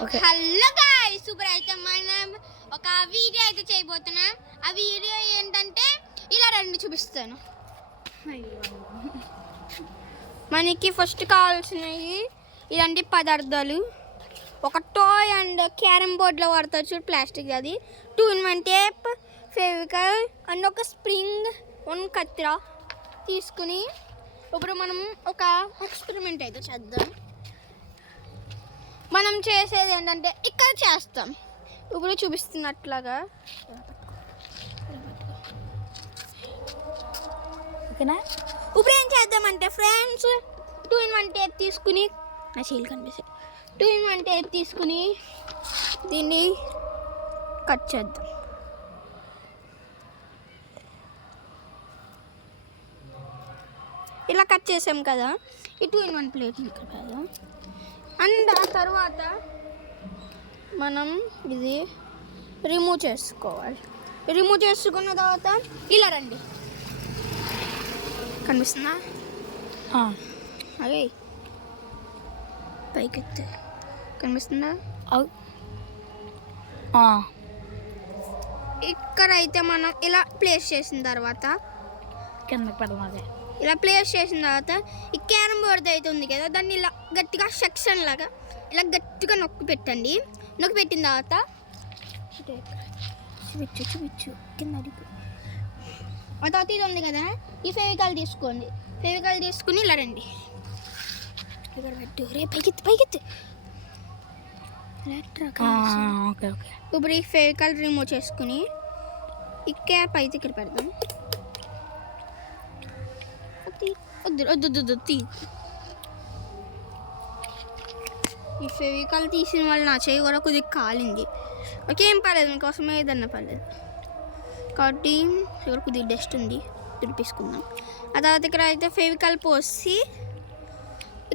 Hello guys, super అయితే మనం ఒక వీడియో అయితే చేయబోతున్నా. ఆ వీడియో ఏంటంటే ఇలా రెండు చూపిస్తాను. మనకి ఫస్ట్ కావాల్సినవి ఇలాంటి పదార్థాలు, ఒక టాయ్ అండ్ క్యారమ్ బోర్డ్లో వాడతారు చూడు, ప్లాస్టిక్, అది 2-in-1 టేప్, ఫెవికాల్ అండ్ ఒక స్ప్రింగ్, వన్ కత్తిర తీసుకుని ఇప్పుడు మనం ఒక ఎక్స్పెరిమెంట్ అయితే చేద్దాం. మనం చేసేది ఏంటంటే ఇక్కడ చేస్తాం, ఇప్పుడు చూపిస్తున్నట్లాగా. ఓకేనా? ఇప్పుడు ఏం చేద్దామంటే ఫ్రెండ్స్, 2-in-1 టేప్ తీసుకుని, నా చేతులు కనిపిస్తాయి, 2-in-1 టేప్ తీసుకుని దీన్ని కట్ చేద్దాం. ఇలా కట్ చేసాం కదా, ఈ 2-in-1 ప్లేట్ ఇక్కడ కదా. అండ్ ఆ తర్వాత మనం ఇది రిమూవ్ చేసుకోవాలి. రిమూవ్ చేసుకున్న తర్వాత ఇలా రండి, కనిపిస్తుందా? అదే పైకి ఎత్తే కనిపిస్తుందా? ఇక్కడైతే మనం ఇలా ప్లేస్ చేసిన తర్వాత కిందకి పడమాదే, ఇలా ప్లేస్ చేసిన తర్వాత ఈ క్యారమ్ బోర్డ్ అయితే ఉంది కదా, దాన్ని ఇలా గట్టిగా సెక్షన్ లాగా ఇలా గట్టిగా నొక్కి పెట్టండి. నొక్కి పెట్టిన తర్వాత చూపించు కింద ఆ తర్వాత ఇది ఉంది కదా, ఈ ఫెవికాల్ తీసుకోండి. ఫెవికాల్ తీసుకుని ఇలా రండి, ఇక్కడ పెట్టు. రే పైకెత్తి ఓకే. ఇప్పుడు ఈ ఫెవికాల్ రిమూవ్ చేసుకుని ఈ క్యాప్ అయితే ఇక్కడ పెడదాం. వద్దు. ఈ ఫెవికాల్ తీసిన వాళ్ళు నా చేయి కూడా కొద్దిగా కాలింది. ఓకే, ఏం పర్లేదు, మీకోసమే ఏదన్నా పర్లేదు. కాబట్టి ఇక్కడ కొద్దిగా డస్ట్ ఉంది, తుడిపేసుకుందాం. ఆ తర్వాత ఇక్కడ అయితే ఫెవికాల్ పోసి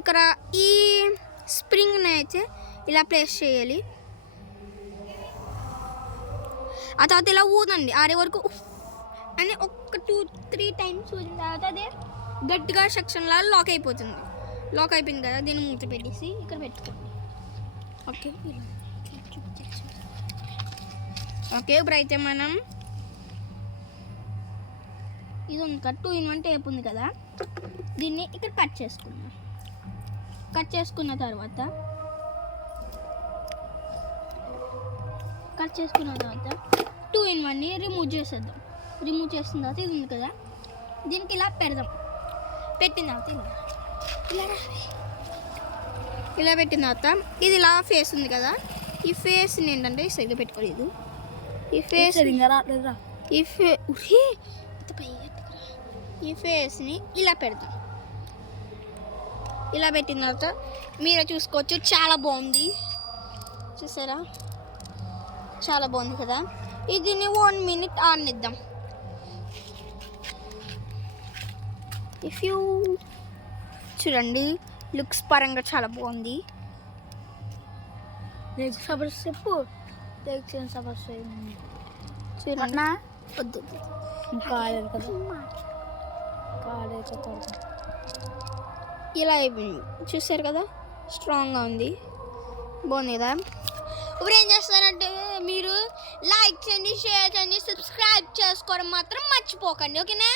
ఇక్కడ ఈ స్ప్రింగ్ని అయితే ఇలా ప్లేస్ చేయాలి. ఆ తర్వాత ఇలా ఊదండి, ఆరే వరకు అని ఒక 2-3 టైమ్స్ ఊదిన తర్వాత అదే గట్టిగా సెక్షన్లా లాక్ అయిపోతుంది. లాక్ అయిపోయింది కదా, దీన్ని మూత పెట్టేసి ఇక్కడ పెట్టుకోండి. ఓకే, ఇప్పుడు అయితే మనం ఇది ఉంది కదా, 2-in-1 టేప్ ఉంది కదా, దీన్ని ఇక్కడ కట్ చేసుకుందాం. కట్ చేసుకున్న తర్వాత 2-in-1ని రిమూవ్ చేసేద్దాం. రిమూవ్ చేసిన తర్వాత ఇది ఉంది కదా, దీనికి ఇలా పెడదాం. పెట్టిన తర్వాత ఇలా పెట్టిన తర్వాత ఇది ఇలా ఫేస్ ఉంది కదా, ఈ ఫేస్ని ఏంటంటే సరిగ్గా పెట్టుకోలేదు. ఈ ఫేస్ని ఇలా పెడతాం. ఇలా పెట్టిన తర్వాత మీరే చూసుకోవచ్చు, చాలా బాగుంది. చూసారా, చాలా బాగుంది కదా. దీన్ని 1 minute ఆడనిద్దాం. చూడండి, లుక్స్ పరంగా చాలా బాగుంది. చూడండి, వద్దు ఇలా అయిపోయింది. చూసారు కదా, స్ట్రాంగ్గా ఉంది, బాగుంది కదా. ఇప్పుడు ఏం చేస్తారంటే మీరు లైక్ చేయండి, షేర్ చేయండి, సబ్స్క్రైబ్ చేసుకోవడం మాత్రం మర్చిపోకండి. ఓకేనా?